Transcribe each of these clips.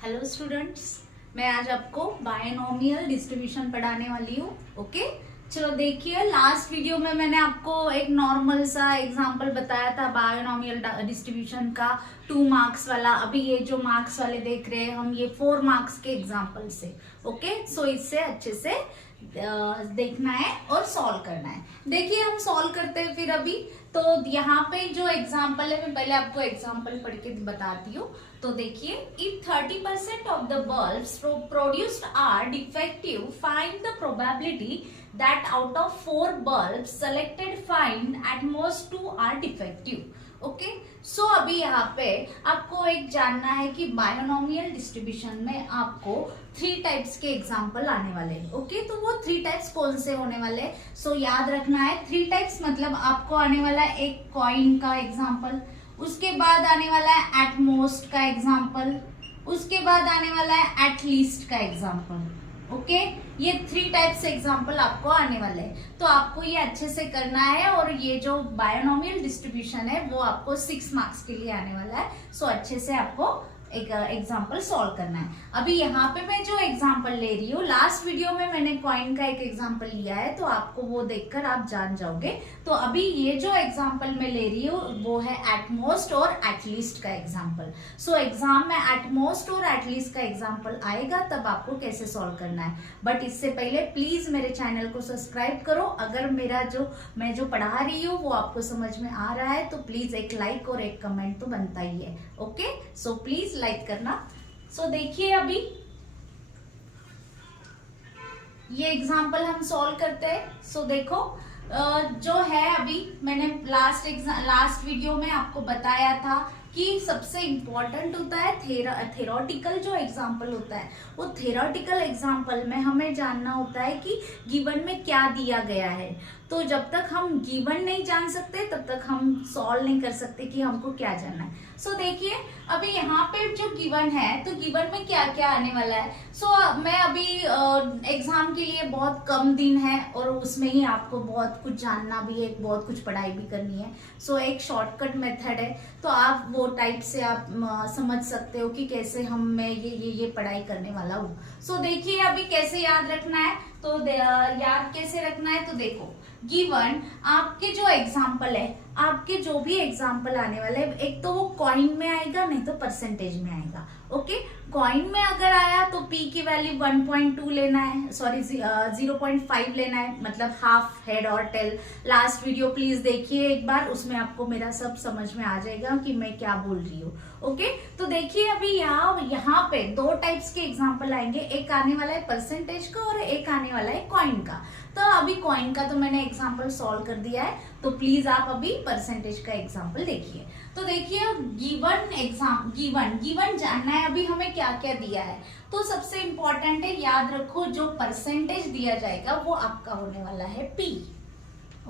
Hello students, मैं आज आपको बायनोमियल डिस्ट्रीब्यूशन पढ़ाने वाली हूँ। ओके, चलो देखिए, लास्ट वीडियो में मैंने आपको एक नॉर्मल सा एग्जांपल बताया था बायनोमियल डिस्ट्रीब्यूशन का 2 मार्क्स वाला। अभी ये जो मार्क्स वाले देख रहे हैं हम, ये 4 मार्क्स के एग्जांपल से। ओके, सो इससे अच्छे से देखना है और सॉल्व करना है। देखिए हम सॉल्व करते हैं फिर अभी। तो यहाँ पे जो एग्जांपल है, मैं पहले आपको एग्जांपल पढ़ के बताती हूँ। तो देखिए, if 30% of the bulbs produced are defective, find the probability that out of 4 bulbs selected, find at most 2 are defective। Okay, सो अभी यहाँ पे आपको एक जानना है कि बायनोमियल डिस्ट्रीब्यूशन में आपको 3 टाइप्स के एग्जाम्पल आने वाले हैं। ओके, तो वो 3 टाइप्स कौन से होने वाले हैं? सो याद रखना है, 3 टाइप्स मतलब आपको आने वाला है एक कॉइन का एग्जाम्पल, उसके बाद आने वाला है एट मोस्ट का एग्जाम्पल, उसके बाद आने वाला है एट लीस्ट का एग्जाम्पल। ओके, ये 3 टाइप्स एग्जाम्पल आपको आने वाले हैं। तो आपको ये अच्छे से करना है, और ये जो बायनोमियल डिस्ट्रीब्यूशन है वो आपको 6 मार्क्स के लिए आने वाला है। सो अच्छे से आपको एक एग्जाम्पल सॉल्व करना है। अभी यहाँ पे मैं जो एग्जाम्पल ले रही हूँ, लास्ट वीडियो में मैंने कॉइन का एक एग्जाम्पल लिया है, तो आपको वो देखकर आप जान जाओगे। तो अभी ये जो एग्जाम्पल मैं ले रही हूँ वो है एट मोस्ट और एट लीस्ट का एग्जाम्पल। सो एग्जाम में एट मोस्ट और एट लीस्ट का एग्जाम्पल आएगा, तब आपको कैसे सॉल्व करना है। बट इससे पहले प्लीज मेरे चैनल को सब्सक्राइब करो। अगर मेरा मैं जो पढ़ा रही हूँ वो आपको समझ में आ रहा है तो प्लीज एक लाइक और एक कमेंट तो बनता ही है। ओके, सो प्लीज लाइक करना। सो देखिए, अभी ये एग्जाम्पल हम सॉल्व करते हैं। सो देखो, जो है अभी मैंने लास्ट वीडियो में आपको बताया था कि सबसे इम्पोर्टेंट होता है थेरोटिकल जो एग्जाम्पल होता है, वो थेरोटिकल एग्जाम्पल में हमें जानना होता है कि गिवन में क्या दिया गया है। तो जब तक हम गिवन नहीं जान सकते तब तक हम सॉल्व नहीं कर सकते कि हमको क्या जानना है। सो देखिए, अभी यहाँ पे जो गिवन है, तो गिवन में क्या क्या आने वाला है। सो मैं अभी एग्जाम के लिए बहुत कम दिन है और उसमें ही आपको बहुत कुछ जानना भी है, बहुत कुछ पढ़ाई भी करनी है। सो एक शॉर्टकट मेथड है, तो आप वो टाइप से आप समझ सकते हो कि कैसे मैं ये पढ़ाई करने वाला हूँ। सो देखिए, अभी कैसे याद रखना है, तो याद कैसे रखना है, तो देखो, गिवन आपके जो एग्जाम्पल है, आपके जो भी एग्जाम्पल आने वाले हैं, एक तो वो कॉइन में आएगा, नहीं तो परसेंटेज में आएगा। ओके, कॉइन में अगर आया तो p की वैल्यू 1.2 लेना है, सॉरी 0.5 लेना है, मतलब हाफ हेड और टेल। लास्ट वीडियो प्लीज देखिए एक बार, उसमें आपको मेरा सब समझ में आ जाएगा कि मैं क्या बोल रही हूँ। ओके, तो देखिए, अभी यहाँ पे 2 टाइप्स के एग्जाम्पल आएंगे, एक आने वाला है परसेंटेज का और एक आने वाला है कॉइन का। तो अभी कॉइन का तो मैंने एग्जाम्पल सॉल्व कर दिया है, तो प्लीज आप अभी परसेंटेज का एग्जाम्पल देखिए। तो देखिए, गिवन जानना है अभी हमें क्या क्या दिया है। तो सबसे इंपॉर्टेंट है, याद रखो, जो परसेंटेज दिया जाएगा वो आपका होने वाला है p।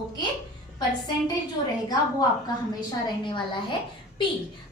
ओके, परसेंटेज जो रहेगा वो आपका हमेशा रहने वाला है p।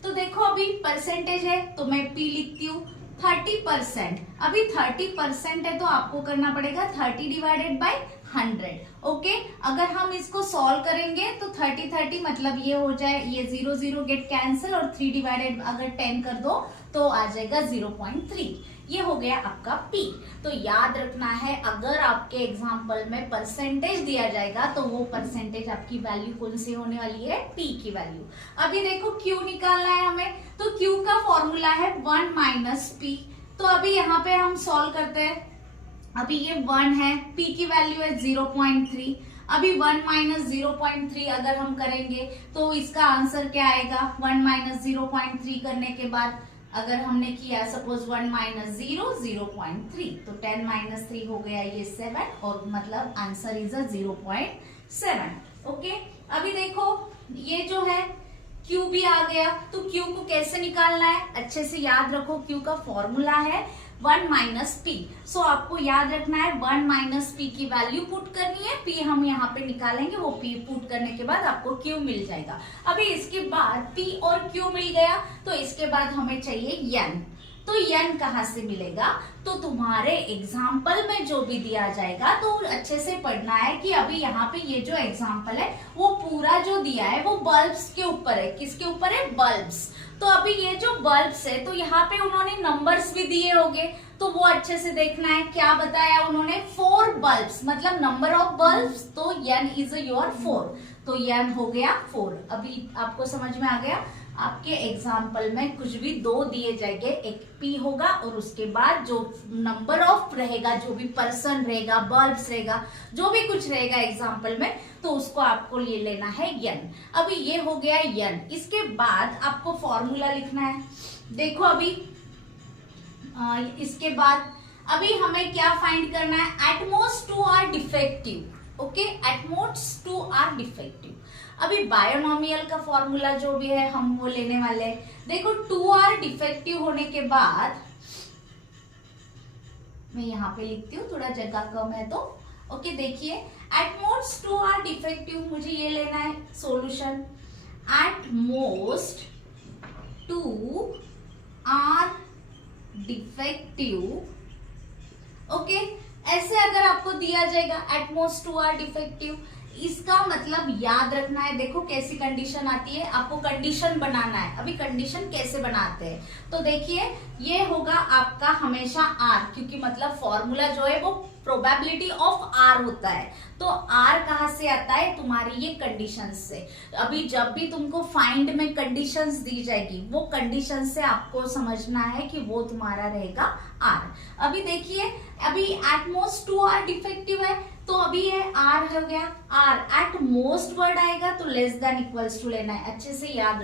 तो देखो, अभी परसेंटेज है तो मैं p लिखती हूँ। 30%, अभी 30% है तो आपको करना पड़ेगा 30 डिवाइडेड बाय 100। ओके, अगर हम इसको सॉल्व करेंगे तो 30 मतलब ये हो जाए, ये 0 0 गेट कैंसिल, और 3 डिवाइडेड अगर 10 कर दो तो आ जाएगा 0.3। ये हो गया आपका p। तो याद रखना है, अगर आपके एग्जाम्पल में परसेंटेज दिया जाएगा तो वो परसेंटेज आपकी वैल्यू कौन सी होने वाली है, p की वैल्यू। अभी देखो, q निकालना है हमें, तो q का फॉर्मूला है 1 माइनस p। तो अभी यहाँ पे हम सॉल्व करते हैं। अभी ये 1 है, p की वैल्यू है 0.3। अभी 1 माइनस 0.3 अगर हम करेंगे तो इसका आंसर क्या आएगा। 1 माइनस 0.3 करने के बाद अगर हमने किया, सपोज 1 माइनस 0.3, तो 10 माइनस 3 हो गया ये 7, और मतलब आंसर इज 0.7। ओके, अभी देखो, ये जो है Q भी आ गया, तो Q को कैसे निकालना है, अच्छे से याद रखो। Q का फॉर्मूला है 1 माइनस p। सो आपको याद रखना है 1 माइनस p की वैल्यू पुट करनी है, p हम यहाँ पे निकालेंगे, वो p पुट करने के बाद आपको q मिल जाएगा। अभी इसके बाद p और q मिल गया, तो इसके बाद हमें चाहिए n। तो n कहाँ से मिलेगा, तो तुम्हारे एग्जाम्पल में जो भी दिया जाएगा तो अच्छे से पढ़ना है कि अभी यहाँ पे ये जो एग्जाम्पल है वो पूरा जो दिया है वो बल्ब्स के ऊपर है। किसके ऊपर है, बल्ब्स। तो अभी ये जो बल्ब्स है तो यहाँ पे उन्होंने नंबर्स भी दिए होंगे, तो वो अच्छे से देखना है। क्या बताया उन्होंने? 4 बल्ब्स, मतलब नंबर ऑफ बल्ब्स, तो n इज योर 4, तो n हो गया 4। अभी आपको समझ में आ गया? आपके एग्जाम्पल में कुछ भी 2 दिए जाएंगे, एक P होगा और उसके बाद जो नंबर ऑफ रहेगा, जो भी पर्सन रहेगा, बल्ब्स रहेगा, जो भी कुछ रहेगा एग्जाम्पल में, तो उसको आपको ये लेना है n। अभी ये हो गया n। इसके बाद आपको फॉर्मूला लिखना है। देखो अभी इसके बाद अभी हमें क्या फाइंड करना है? At most 2 are defective. Okay, at most 2 are defective. अभी बायोनोमियल का फॉर्मूला जो भी है हम वो लेने वाले हैं। देखो 2 आर डिफेक्टिव होने के बाद मैं यहाँ पे लिखती हूँ, थोड़ा जगह कम है तो। ओके, देखिए एटमोस्ट 2 आर डिफेक्टिव, मुझे ये लेना है solution. At most 2 are defective. Okay, ऐसे अगर आपको दिया जाएगा एटमोस्ट 2 आर डिफेक्टिव, इसका मतलब याद रखना है। देखो कैसी कंडीशन आती है, आपको कंडीशन बनाना है। अभी कंडीशन कैसे बनाते हैं तो देखिए, ये होगा आपका हमेशा R, क्योंकि मतलब फॉर्मूला जो है वो प्रोबेबिलिटी ऑफ R होता है। तो R कहाँ से आता है? तुम्हारी ये कंडीशंस से। अभी जब भी तुमको फाइंड में कंडीशंस दी जाएगी, वो कंडीशन से आपको समझना है कि वो तुम्हारा रहेगा R। अभी देखिए, अभी एटमोस्ट 2 आर डिफेक्टिव है, तो अभी ये R हो गया। R एट मोस्ट वर्ड आएगा तो लेस देन इक्वल्स टू लेना है। अच्छे से याद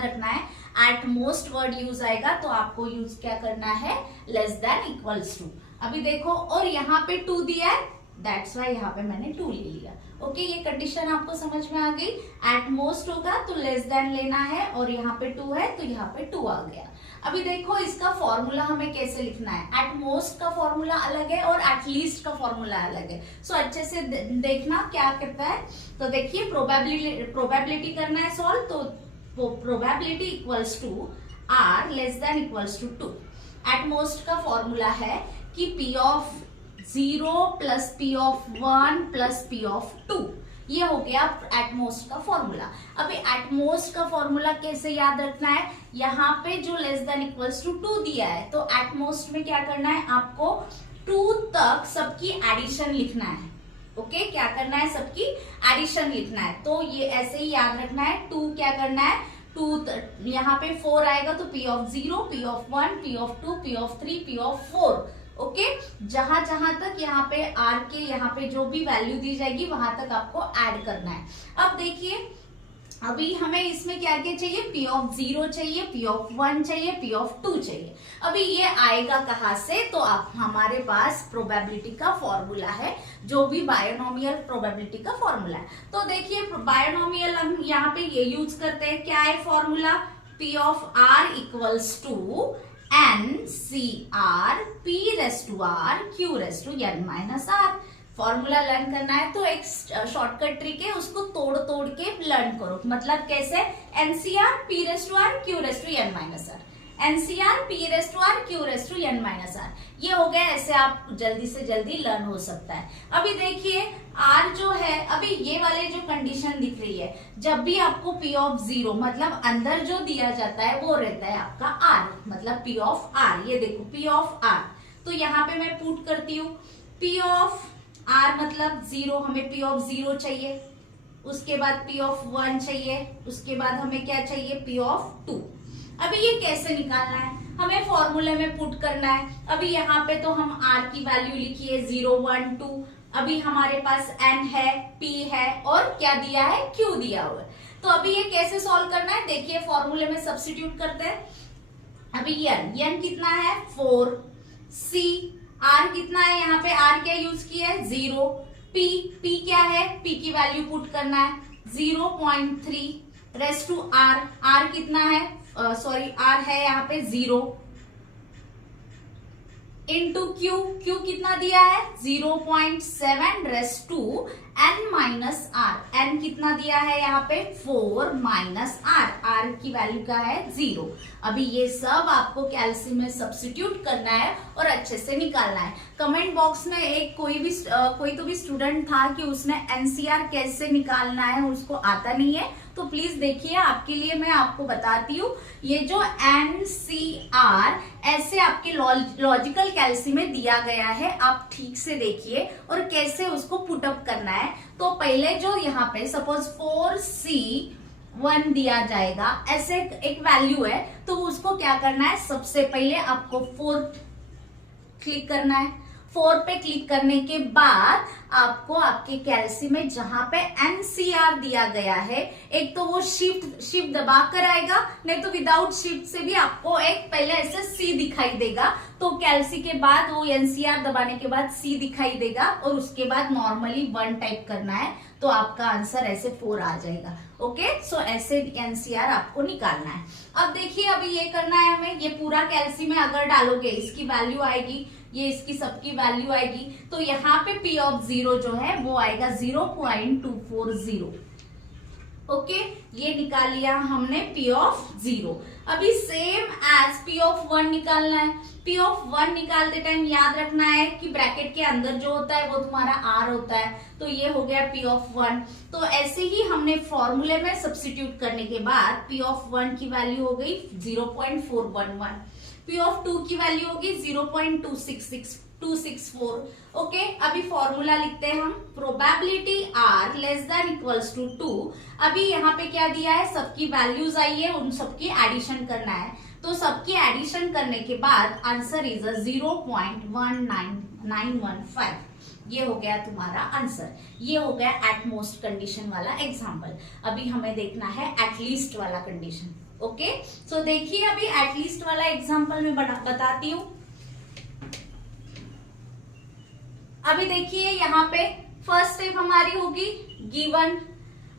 रखना है। एट मोस्ट वर्ड यूज आएगा तो आपको यूज क्या करना है? Less than equals to. अभी देखो, और यहाँ पे 2 दिया है, दैट्स वाई यहाँ पे मैंने 2 ले लिया। ओके, ये कंडीशन आपको समझ में आ गई। एट मोस्ट होगा तो लेस देन लेना है, और यहाँ पे 2 है तो यहाँ पे 2 आ गया। अभी देखो इसका फॉर्मूला हमें कैसे लिखना है। एट मोस्ट का फॉर्मूला अलग है और एट लीस्ट का फॉर्मूला अलग है। सो अच्छे से देखना क्या कहता है। तो देखिए, प्रोबेबिलिटी करना है सॉल्व, तो probability equals to R less than equals to 2। एट मोस्ट का फॉर्मूला है कि P of 0 plus P of 1 plus P of 2, ये हो गया एटमोस्ट का फॉर्मूला। अभी एटमोस्ट का फॉर्मूला कैसे याद रखना है? यहाँ पे जो लेस देन इक्वल्स टू 2 दिया है, तो एटमोस्ट में क्या करना है? आपको 2 तक सबकी एडिशन लिखना है। ओके, क्या करना है? सबकी एडिशन लिखना है। तो ये ऐसे ही याद रखना है। 2 क्या करना है? 2 यहाँ पे 4 आएगा तो P of 0, P of 1, P of 2, P of 3, P of 4। Okay, जहां जहां तक यहाँ पे R के यहाँ पे जो भी वैल्यू दी जाएगी वहां तक आपको ऐड करना है। अब देखिए, अभी हमें इसमें क्या क्या चाहिए? P ऑफ 0 चाहिए, P ऑफ 1 चाहिए, P ऑफ 2 चाहिए। अभी ये आएगा कहाँ से? तो आप हमारे पास प्रोबेबिलिटी का फॉर्मूला है, जो भी बायोनोमियल प्रोबेबिलिटी का फॉर्मूला है। तो देखिए, बायोनोमियल हम यहाँ पे ये यूज करते हैं। क्या है formula? P of R equals to NCR P raise to R Q raise to N minus R। Formula learn करना है तो एक शॉर्टकट ट्रिक है, उसको तोड़ तोड़ के लर्न करो। मतलब कैसे? NCR P raise to R Q raise to N minus R, NCR P raise to R Q raise to N minus R। ये हो गया। ऐसे आप जल्दी से जल्दी लर्न हो सकता है। अभी देखिए, R जो है, अभी ये वाले जो कंडीशन दिख रही है, जब भी आपको P ऑफ 0 मतलब अंदर जो दिया जाता है वो रहता है आपका R, मतलब P ऑफ R। ये देखो P ऑफ R, तो यहाँ पे मैं पुट करती हूँ P ऑफ R मतलब 0, हमें P ऑफ 0 चाहिए, उसके बाद P ऑफ 1 चाहिए, उसके बाद हमें क्या चाहिए? P of 2। अभी ये कैसे निकालना है? हमें फॉर्मूले में पुट करना है। अभी यहाँ पे तो हम R की वैल्यू लिखिए 0, 1, 2। अभी हमारे पास N है, P है और क्या दिया है? Q दिया हुआ है। तो अभी ये कैसे सॉल्व करना है? देखिए, फॉर्मूले में सब्स्टिट्यूट करते हैं। अभी N कितना है? 4। C R कितना है? यहाँ पे R क्या यूज किया है? 0। P क्या है? P की वैल्यू पुट करना है 0.3 रेस टू R। R कितना है? R है यहाँ पे 0 इंटू Q कितना दिया है? 0.7 raise to N minus R। N कितना दिया है यहाँ पे? 4 माइनस R। R की वैल्यू का है 0। अभी ये सब आपको कैल्शियम में सब्स्टिट्यूट करना है और अच्छे से निकालना है। कमेंट बॉक्स में एक कोई तो भी स्टूडेंट था कि उसने NCR कैसे निकालना है उसको आता नहीं है, तो प्लीज देखिए, आपके लिए मैं आपको बताती हूँ। ये जो NCR ऐसे आपके लॉजिकल कैल्सी में दिया गया है, आप ठीक से देखिए और कैसे उसको पुटअप करना है। तो पहले जो यहाँ पे सपोज 4C1 दिया जाएगा, ऐसे एक वैल्यू है, तो उसको क्या करना है, सबसे पहले आपको 4 क्लिक करना है। 4 पे क्लिक करने के बाद आपको आपके कैल्सी में जहां पे NCR दिया गया है, एक तो वो शिफ्ट दबा कर आएगा, नहीं तो विदाउट शिफ्ट से भी आपको एक पहले ऐसे C दिखाई देगा। तो कैल्सी के बाद वो NCR दबाने के बाद C दिखाई देगा और उसके बाद नॉर्मली 1 टाइप करना है, तो आपका आंसर ऐसे 4 आ जाएगा। ओके, सो ऐसे NCR आपको निकालना है। अब देखिए, अभी ये करना है हमें, ये पूरा कैल्सी में अगर डालोगे इसकी वैल्यू आएगी, ये इसकी सबकी वैल्यू आएगी, तो यहाँ पे P ऑफ 0 जो है वो आएगा 0.240। ओके, ये निकाल लिया हमने P ऑफ 0। अभी सेम एज P ऑफ 1 निकालना है। P ऑफ 1 निकालते टाइम याद रखना है कि ब्रैकेट के अंदर जो होता है वो तुम्हारा R होता है, तो ये हो गया P ऑफ 1। तो ऐसे ही हमने फॉर्मूले में सब्स्टिट्यूट करने के बाद P ऑफ 1 की वैल्यू हो गई 0.411, P ऑफ 2 की वैल्यू होगी 0.264। ओके, अभी फॉर्मूला लिखते हैं हम, probability R less than equals to 2। अभी यहाँ पे क्या दिया है, सबकी वैल्यूज आई है, उन सबकी एडिशन करना है। तो सबकी एडिशन करने के बाद आंसर इज 0.19915। ये हो गया तुम्हारा आंसर। ये हो गया एटमोस्ट कंडीशन वाला एग्जाम्पल। अभी हमें देखना है एटलीस्ट वाला कंडीशन। ओके, सो देखिए, अभी एटलीस्ट वाला एग्जाम्पल मैं बताती हूँ। अभी देखिए, यहाँ पे फर्स्ट स्टेप हमारी होगी गिवन।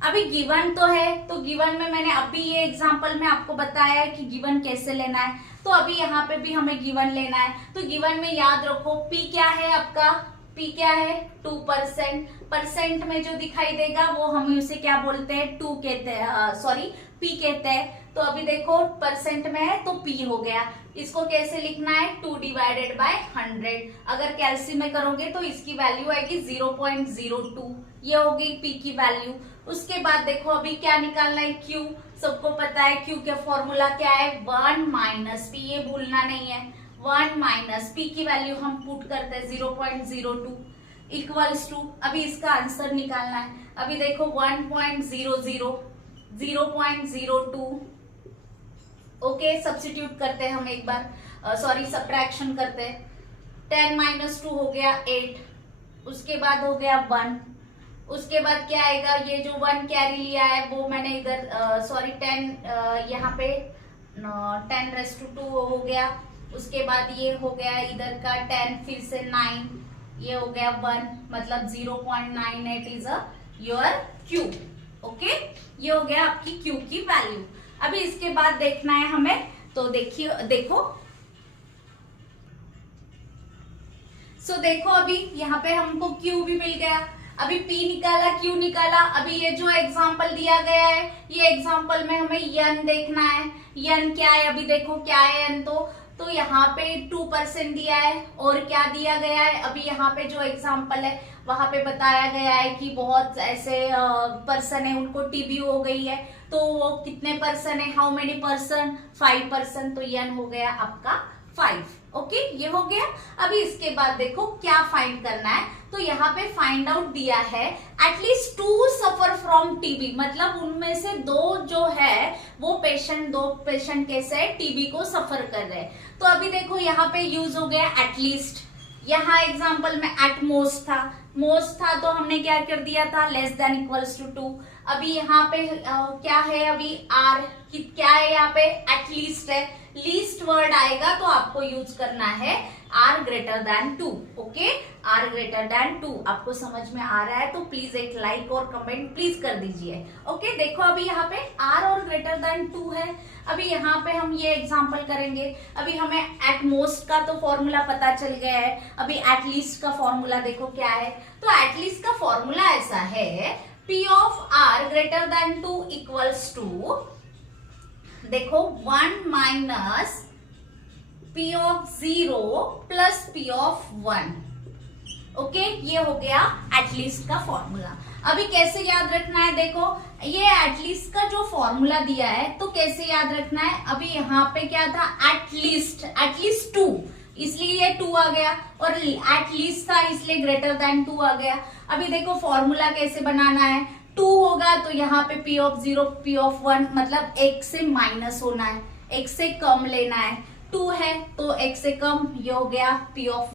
अभी गिवन तो है, तो गिवन में मैंने अभी ये एग्जाम्पल में आपको बताया है कि गिवन कैसे लेना है, तो अभी यहाँ पे भी हमें गिवन लेना है। तो गिवन में याद रखो P क्या है आपका, P क्या है 2%। परसेंट में जो दिखाई देगा वो हम उसे क्या बोलते हैं, 2 कहते हैं, सॉरी P कहते हैं। तो अभी देखो परसेंट में है तो P हो गया। इसको कैसे लिखना है, 2 डिवाइडेड बाय 100। अगर कैल्सी में करोगे तो इसकी वैल्यू आएगी 0.02। ये हो गई P की वैल्यू। उसके बाद देखो अभी क्या निकालना है, Q। सबको पता है Q का फॉर्मूला क्या है, 1 माइनस P, ये भूलना नहीं है। 1 माइनस P की वैल्यू हम पुट करते हैं 0.02 इक्वल्स टू, अभी इसका आंसर निकालना है। अभी देखो 1.00, 0.02। ओके, सब्स्टिट्यूट करते हैं हम एक बार, सॉरी सब्ट्रैक्शन करते हैं। 10 माइनस 2 हो गया 8, उसके बाद हो गया 1, उसके बाद क्या आएगा, ये जो 1 कैरी लिया है वो मैंने इधर सॉरी 10 यहाँ पे 10⁻² हो गया। उसके बाद ये हो गया इधर का 10, फिर से 9, ये हो गया 1, मतलब 0.98 इज योर Q। ओके, ये हो गया आपकी Q की वैल्यू। अभी इसके बाद देखना है हमें, तो देखिए देखो, सो देखो अभी यहाँ पे हमको Q भी मिल गया। अभी P निकाला, Q निकाला। अभी ये जो एग्जाम्पल दिया गया है, ये एग्जाम्पल में हमें N देखना है। N क्या है, अभी देखो क्या है N, तो यहाँ पे 2% दिया है। और क्या दिया गया है, अभी यहाँ पे जो एग्जाम्पल है वहां पे बताया गया है कि बहुत ऐसे पर्सन है उनको टीबी हो गई है, तो वो कितने पर्सन है, हाउ मेनी पर्सन, 5%। तो N हो गया आपका 5। ओके, ये हो गया। अभी इसके बाद देखो क्या फाइंड करना है, तो यहाँ पे फाइंड आउट दिया है एटलीस्ट 2 सफर फ्रॉम टीबी, मतलब उनमें से 2 जो है वो दो पेशेंट कैसे है, टीबी को सफर कर रहे हैं। तो अभी देखो यहाँ पे यूज हो गया एटलीस्ट। यहाँ एग्जाम्पल में एट मोस्ट था तो हमने क्या कर दिया था, लेस देन इक्वल्स टू 2। अभी यहाँ पे क्या है, अभी आर क्या है, यहाँ पे एटलीस्ट है। लीस्ट वर्ड आएगा तो आपको यूज करना है R greater than 2। Okay, R greater than 2 आपको समझ में आ रहा है तो प्लीज एक लाइक और कमेंट प्लीज कर दीजिए। ओके, देखो अभी यहाँ पे आर और ग्रेटर देन 2 है। अभी यहाँ पे हम ये एग्जांपल करेंगे। अभी हमें एट मोस्ट का तो फॉर्मूला पता चल गया है। अभी एटलीस्ट का फॉर्मूला देखो क्या है, तो एटलीस्ट का फॉर्मूला ऐसा है, P of R greater than 2 equals to, देखो 1 minus P of 0 plus P of 1। Okay, ये हो गया एटलीस्ट का फॉर्मूला। अभी कैसे याद रखना है, देखो ये एटलीस्ट का जो फॉर्मूला दिया है तो कैसे याद रखना है। अभी यहाँ पे क्या था, एटलीस्ट 2, इसलिए ये 2 आ गया, और एटलीस्ट था इसलिए ग्रेटर देन 2 आ गया। अभी देखो फॉर्मूला कैसे बनाना है, 2 होगा तो यहाँ पे P ऑफ 0 P ऑफ 1 मतलब एक से माइनस होना है, एक से कम लेना है। 2 है तो एक से कम, ये हो गया P ऑफ